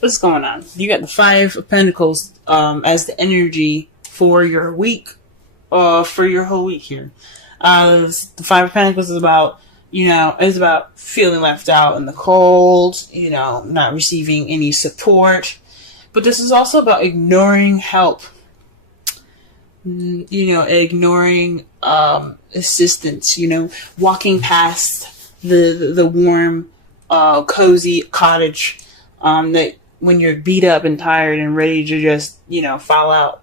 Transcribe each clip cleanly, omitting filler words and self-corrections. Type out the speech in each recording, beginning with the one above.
what's going on? You got the Five of Pentacles as the energy for your week, for your whole week here. The Five of Pentacles is about, is about feeling left out in the cold, not receiving any support. But this is also about ignoring help, ignoring assistance, walking past the warm, cozy cottage that when you're beat up and tired and ready to just, fall out.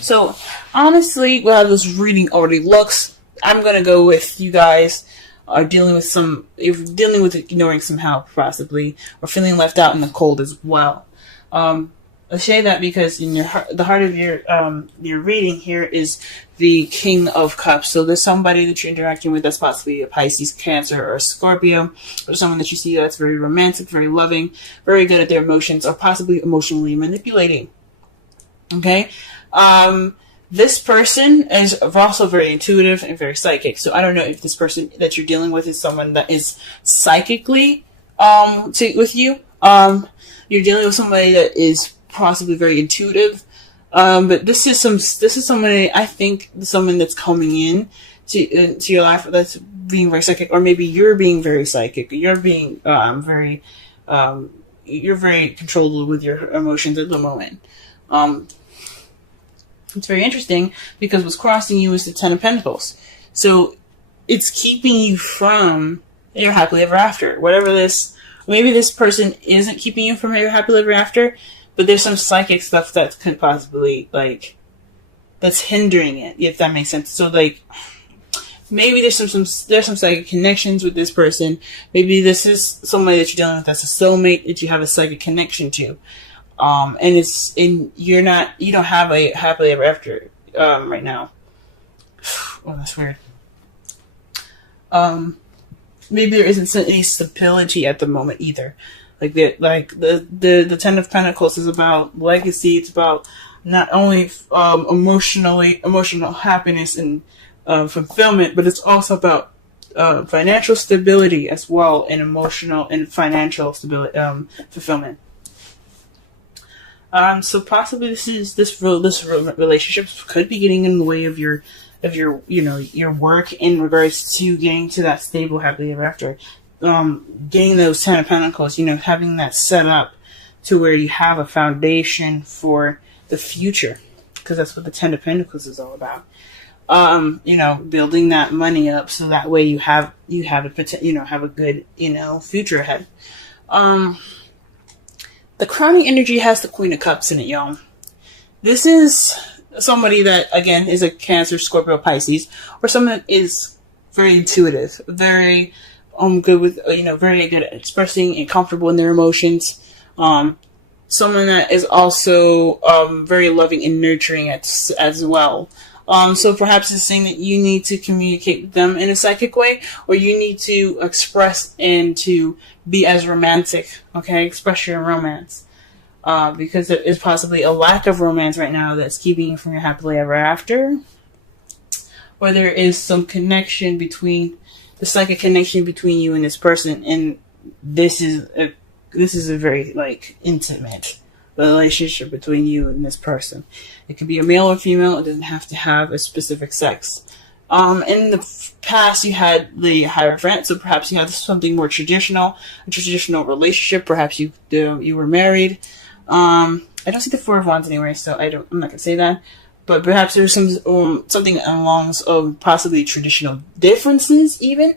So, honestly, how this reading already looks, I'm going to go with you guys are dealing with ignoring some help, possibly, or feeling left out in the cold as well. I say that because in the heart of your reading here is the King of Cups. So there's somebody that you're interacting with that's possibly a Pisces, Cancer, or a Scorpio, or someone that you see that's very romantic, very loving, very good at their emotions, or possibly emotionally manipulating. Okay? This person is also very intuitive and very psychic. So I don't know if this person that you're dealing with is someone that is psychically with you. You're dealing with somebody that is possibly very intuitive. But this is somebody, I think, someone that's coming in to your life that's being very psychic, or maybe you're being very psychic. You're being you're very controlled with your emotions at the moment. It's very interesting because what's crossing you is the Ten of Pentacles. So it's keeping you from your happily ever after. Maybe this person isn't keeping you from your happily ever after, but there's some psychic stuff that could possibly, that's hindering it, if that makes sense. So, maybe there's some psychic connections with this person. Maybe this is somebody that you're dealing with that's a soulmate that you have a psychic connection to. You don't have a happily ever after, right now. Oh, that's weird. Maybe there isn't any stability at the moment either. The Ten of Pentacles is about legacy. It's about not only, emotional happiness and, fulfillment, but it's also about, financial stability as well, and emotional and financial stability, fulfillment. So possibly this relationship could be getting in the way of your work in regards to getting to that stable happily ever after. Getting those Ten of Pentacles, having that set up to where you have a foundation for the future, because that's what the Ten of Pentacles is all about. Building that money up so that way you have a good, future ahead. The crowning energy has the Queen of Cups in it, y'all. This is somebody that, again, is a Cancer, Scorpio, Pisces, or someone that is very intuitive, very good with, very good at expressing and comfortable in their emotions. Someone that is also very loving and nurturing as well. So perhaps it's saying that you need to communicate with them in a psychic way, or you need to express and to be as romantic, okay? Express your romance. Because there is possibly a lack of romance right now that's keeping you from your happily ever after. Or there is some connection between, the psychic connection between you and this person, and this is a very, intimate relationship between you and this person. It could be a male or female. It doesn't have to have a specific sex. In the past, you had the Hierophant, so perhaps you had something more traditional, a traditional relationship. Perhaps you were married. I don't see the Four of Wands anywhere, so I'm not gonna say that. But perhaps there's some something along possibly traditional differences, even.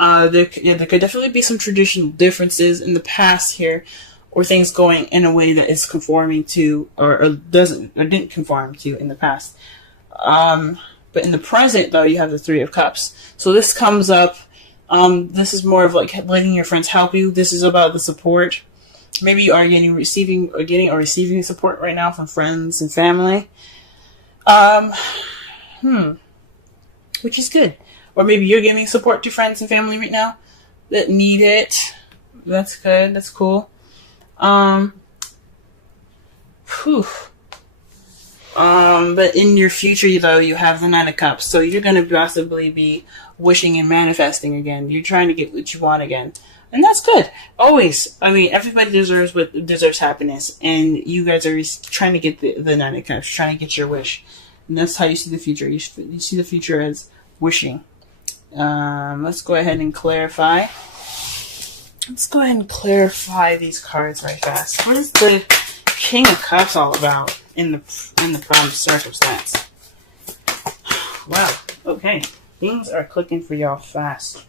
There could definitely be some traditional differences in the past here, or things going in a way that is conforming to, or didn't conform to in the past. But in the present, though, you have the Three of Cups. So this comes up. This is more of letting your friends help you. This is about the support. Maybe you are getting or receiving support right now from friends and family. Which is good. Or maybe you're giving support to friends and family right now that need it. That's good. That's cool. But in your future, though, you have the Nine of Cups. So you're going to possibly be wishing and manifesting again. You're trying to get what you want again. And that's good. Always. I mean, everybody deserves happiness, and you guys are trying to get the Nine of Cups, trying to get your wish, and that's how you see the future. You see the future as wishing. Let's go ahead and clarify. Let's go ahead and clarify these cards right fast. What is the King of Cups all about in the prime circumstance? Wow. Okay, things are clicking for y'all fast.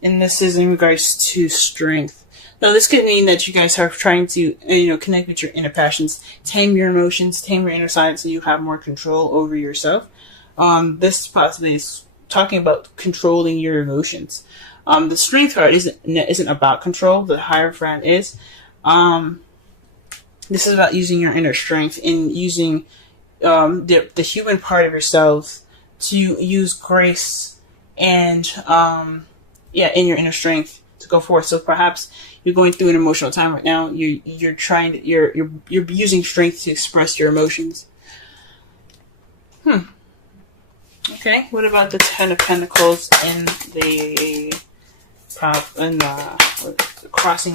And this is in regards to strength. Now, this could mean that you guys are trying to, connect with your inner passions, tame your emotions, tame your inner side, so you have more control over yourself. This possibly is talking about controlling your emotions. The strength card isn't about control. The Hierophant is. This is about using your inner strength and using the human part of yourself to use grace and in your inner strength to go forth. So perhaps you're going through an emotional time right now. You're using strength to express your emotions. Okay. What about the Ten of Pentacles in the crossing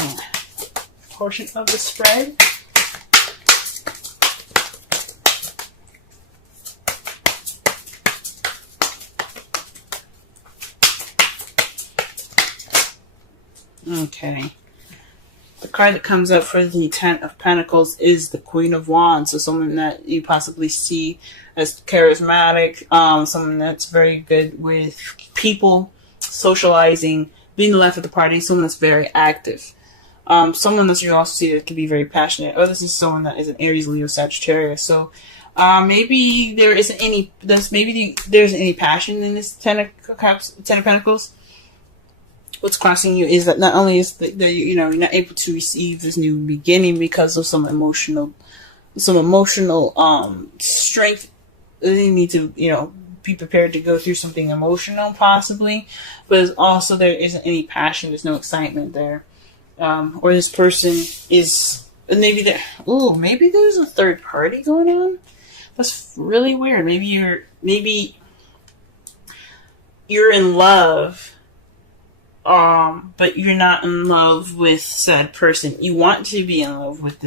portion of the spread? Okay. The card that comes up for the Ten of Pentacles is the Queen of Wands. So someone that you possibly see as charismatic, someone that's very good with people, socializing, being the life of the party, someone that's very active. Someone that you also see that can be very passionate. Or this is someone that is an Aries, Leo, Sagittarius. So maybe there isn't any passion in this Ten of Pentacles. What's crossing you is that not only is that you're not able to receive this new beginning because of some emotional strength. You need to be prepared to go through something emotional possibly, but also there isn't any passion. There's no excitement there, or this person is maybe there's a third party going on. That's really weird. Maybe you're in love. But you're not in love with said person. You want to be in love with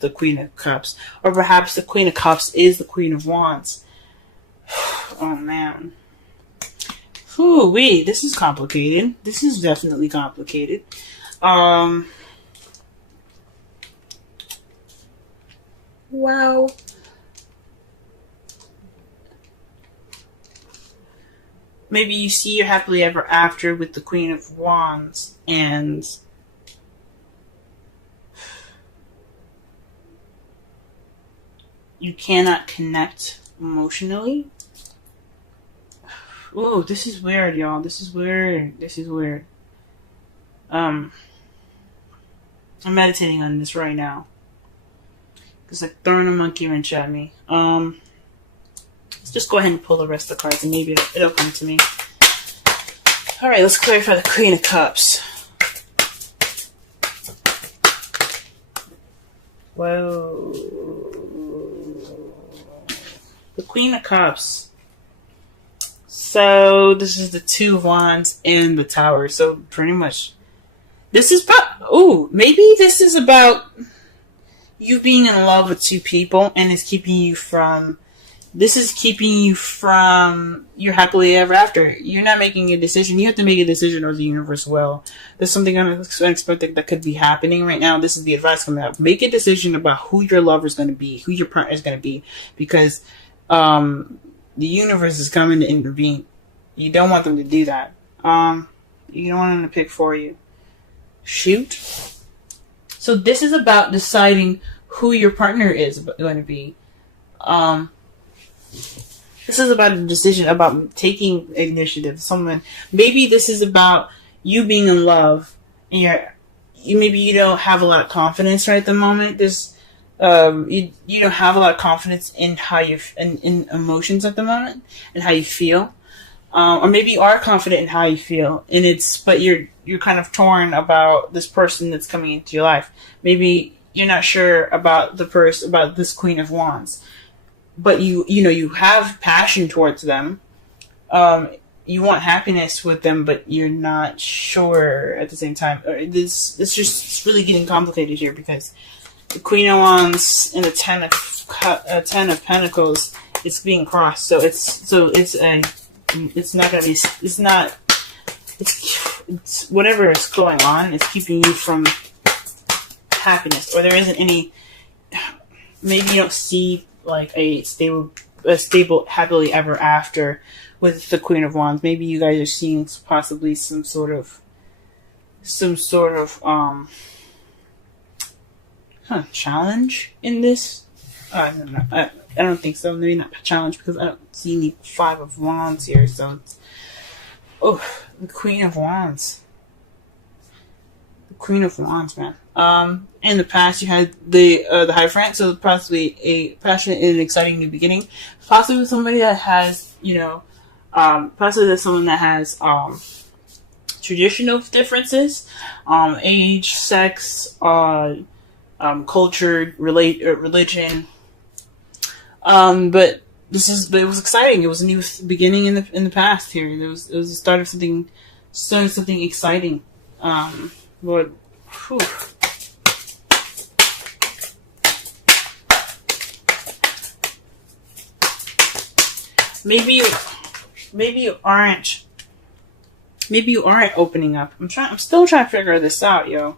the Queen of Cups. Or perhaps the Queen of Cups is the Queen of Wands. Oh, man. Ooh-wee, this is complicated. This is definitely complicated. Wow. Maybe you see your happily ever after with the Queen of Wands, and you cannot connect emotionally. Ooh, this is weird, y'all. This is weird. I'm meditating on this right now. It's like throwing a monkey wrench at me. Let's just go ahead and pull the rest of the cards and maybe it'll come to me. Alright, let's clarify the Queen of Cups. Whoa. The Queen of Cups. So, this is the Two of Wands and the Tower. So, pretty much, this is about, maybe this is about you being in love with two people and it's keeping you from your happily ever after. You're not making a decision. You have to make a decision, or the universe will. There's something unexpected that could be happening right now. This is the advice coming out. Make a decision about who your lover is going to be, who your partner is going to be, because the universe is coming to intervene. You don't want them to do that. You don't want them to pick for you. Shoot. So this is about deciding who your partner is going to be. This is about a decision, about taking initiative. Maybe this is about you being in love, and maybe you don't have a lot of confidence right at the moment. You don't have a lot of confidence in how in emotions at the moment and how you feel, or maybe you are confident in how you feel, but you're kind of torn about this person that's coming into your life. Maybe you're not sure about about this Queen of Wands. But you have passion towards them, you want happiness with them, but you're not sure at the same time. It's really getting complicated here, because the Queen of Wands and the Ten of Pentacles, it's being crossed. So it's whatever is going on, it's keeping you from happiness, or there isn't any. Maybe you don't see like a stable happily ever after with the Queen of Wands. Maybe you guys are seeing possibly some sort of challenge in this. I don't know. I don't think so. Maybe not challenge, because I don't see any Five of Wands here. So it's, the Queen of Wands. The Queen of Wands, man. In the past, you had the Hierophant, so possibly a passionate and exciting new beginning. Possibly with somebody that has, possibly with someone that has traditional differences, age, sex, culture, religion. But it was exciting. It was a new beginning in the past here. It was the start of something exciting. But whew. Maybe you aren't opening up. I'm still trying to figure this out, yo.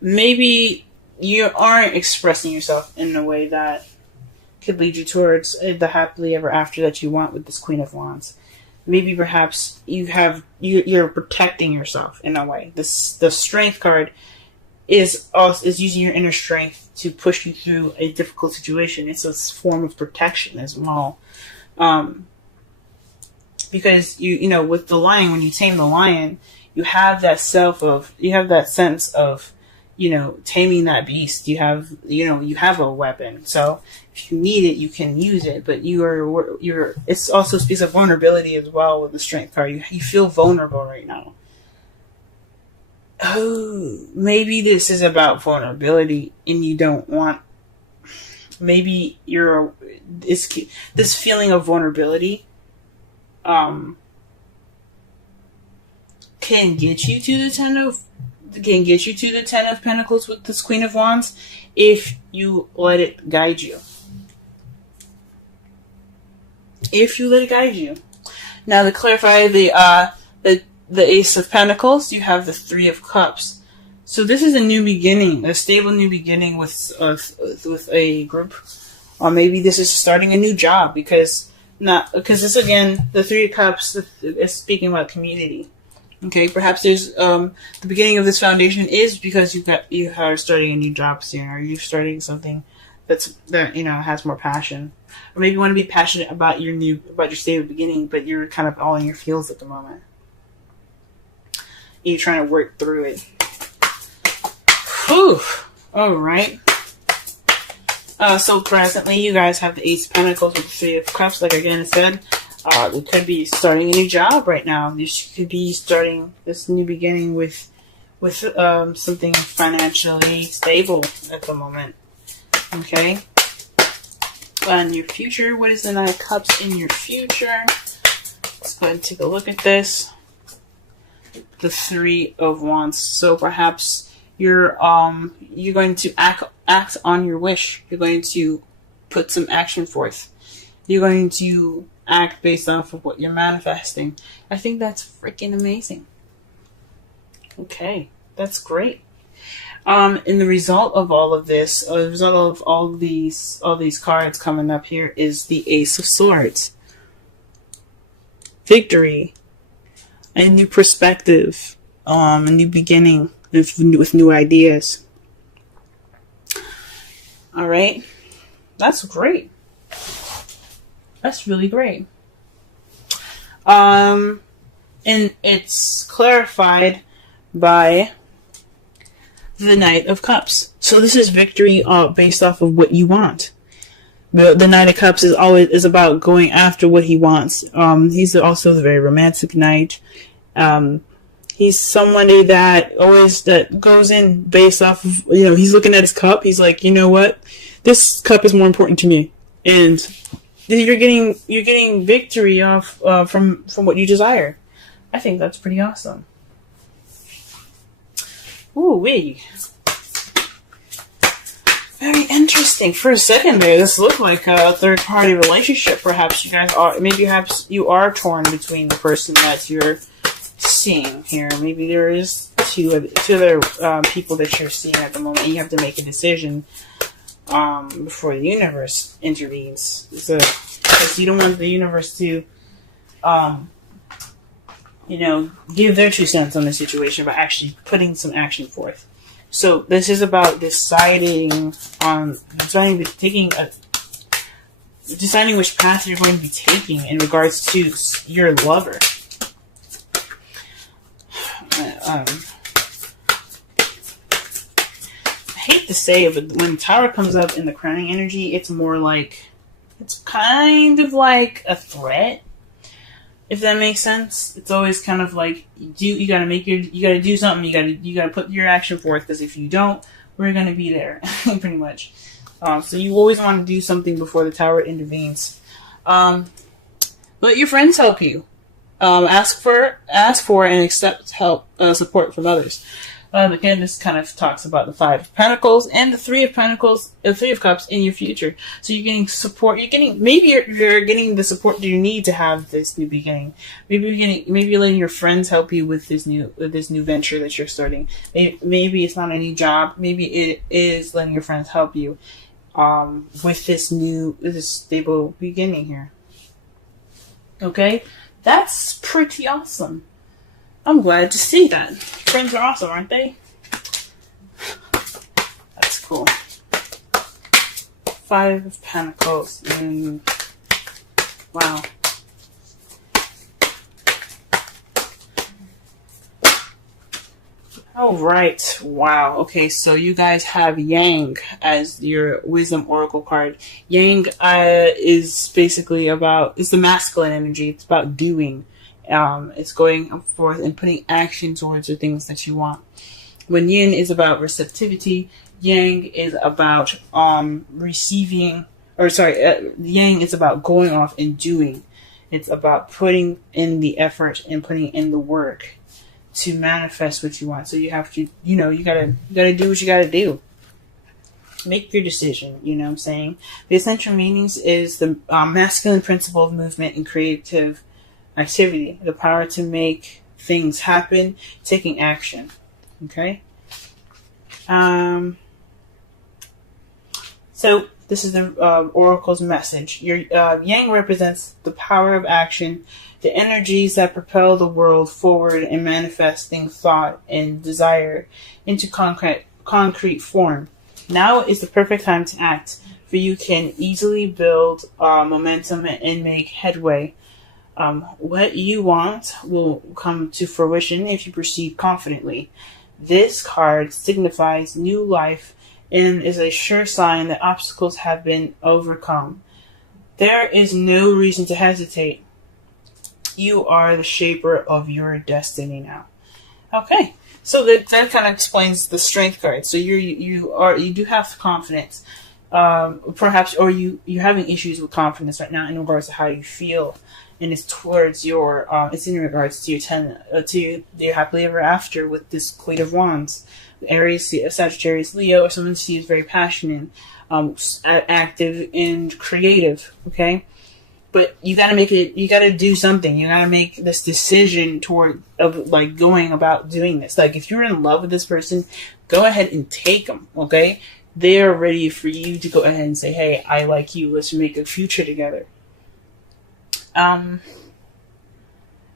Maybe you aren't expressing yourself in a way that could lead you towards the happily ever after that you want with this Queen of Wands. Maybe perhaps you're protecting yourself in a way. The Strength card is using your inner strength to push you through a difficult situation. It's a form of protection as well. Because with the lion, when you tame the lion, you have that sense of taming that beast. You have a weapon. So if you need it, you can use it. But it's also speaks of vulnerability as well with the Strength card. You feel vulnerable right now. Oh, maybe this is about vulnerability, and you don't want. Maybe this feeling of vulnerability. Can get you to the Ten of Pentacles with this Queen of Wands if you let it guide you. Now, to clarify the Ace of Pentacles, you have the Three of Cups. So this is a new beginning, a stable new beginning with a group, or maybe this is starting a new job because this again, the Three of Cups is speaking about community. Okay, perhaps there's the beginning of this foundation is because you are starting a new job soon, or you're starting something that has more passion, or maybe you want to be passionate about your stable beginning, but you're kind of all in your feels at the moment. You're trying to work through it. Whew. All right. So presently, you guys have the Ace of Pentacles with the Three of Cups. Like again, I said, you could be starting a new job right now. You could be starting this new beginning with something financially stable at the moment. Okay. And your future. What is the Nine of Cups in your future? Let's go ahead and take a look at this. The Three of Wands. So perhaps you're going to act on your wish. You're going to put some action forth. You're going to act based off of what you're manifesting. I think that's freaking amazing. Okay, that's great. And the result of all of this, the result of all these cards coming up here is the Ace of Swords. Victory, a new perspective, a new beginning with new ideas. All right, that's great. That's really great. And it's clarified by the Knight of Cups. So this is victory based off of what you want. The Knight of Cups is about going after what he wants. He's also a very romantic knight. He's somebody that goes in based off of, he's looking at his cup. He's like, you know what? This cup is more important to me. And you're getting victory off from what you desire. I think that's pretty awesome. Ooh wee. Very interesting. For a second there, this looked like a third-party relationship. Perhaps you guys are, maybe perhaps you are torn between the person that you're seeing here. Maybe there is two other people that you're seeing at the moment, and you have to make a decision before the universe intervenes. So, because you don't want the universe to, give their 2 cents on the situation, but actually putting some action forth. So this is about deciding which path you're going to be taking in regards to your lover. I hate to say it, but when Tower comes up in the crowning energy, it's kind of like a threat. If that makes sense, it's always kind of like you gotta do something. You gotta put your action forth, because if you don't, we're gonna be there, pretty much. So you always want to do something before the Tower intervenes. Let your friends help you. Ask for and accept help, support from others. Again, this kind of talks about the 5 of Pentacles and the 3 of Pentacles, the 3 of Cups in your future. So you're getting support. Maybe you're getting the support you need to have this new beginning. Maybe you're letting your friends help you with this new venture that you're starting. Maybe it's not a new job. Maybe it is letting your friends help you with this stable beginning here. Okay, that's pretty awesome. I'm glad to see that. Friends are awesome, aren't they? That's cool. 5 of Pentacles. Wow. All right. Wow. Okay, so you guys have Yang as your Wisdom Oracle card. Yang is basically it's the masculine energy. It's about doing. It's going forth and putting action towards the things that you want. When Yin is about receptivity, Yang is about Yang is about going off and doing. It's about putting in the effort and putting in the work to manifest what you want. So you have to, you gotta do what you gotta do. Make your decision, you know what I'm saying? The essential meanings is the masculine principle of movement and creative activity, the power to make things happen, taking action. Okay. So this is the Oracle's message. Your Yang represents the power of action, the energies that propel the world forward and manifesting thought and desire into concrete form. Now is the perfect time to act, for you can easily build momentum and make headway. What you want will come to fruition if you proceed confidently. This card signifies new life and is a sure sign that obstacles have been overcome. There is no reason to hesitate. You are the shaper of your destiny now. Okay, so that kind of explains the Strength card. So you do have confidence, perhaps, or you're having issues with confidence right now in regards to how you feel. And it's towards it's in regards to your happily ever after with this Queen of Wands. Aries, Sagittarius, Leo, or someone sees very passionate, active, and creative. Okay, but you gotta make it. You gotta do something. You gotta make this decision going about doing this. Like, if you're in love with this person, go ahead and take them. Okay, they are ready for you to go ahead and say, "Hey, I like you. Let's make a future together."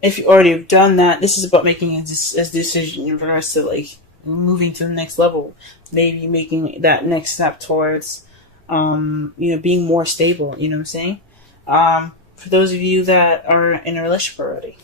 If you already have done that, this is about making a decision in regards to moving to the next level, maybe making that next step towards, being more stable. You know what I'm saying? For those of you that are in a relationship already,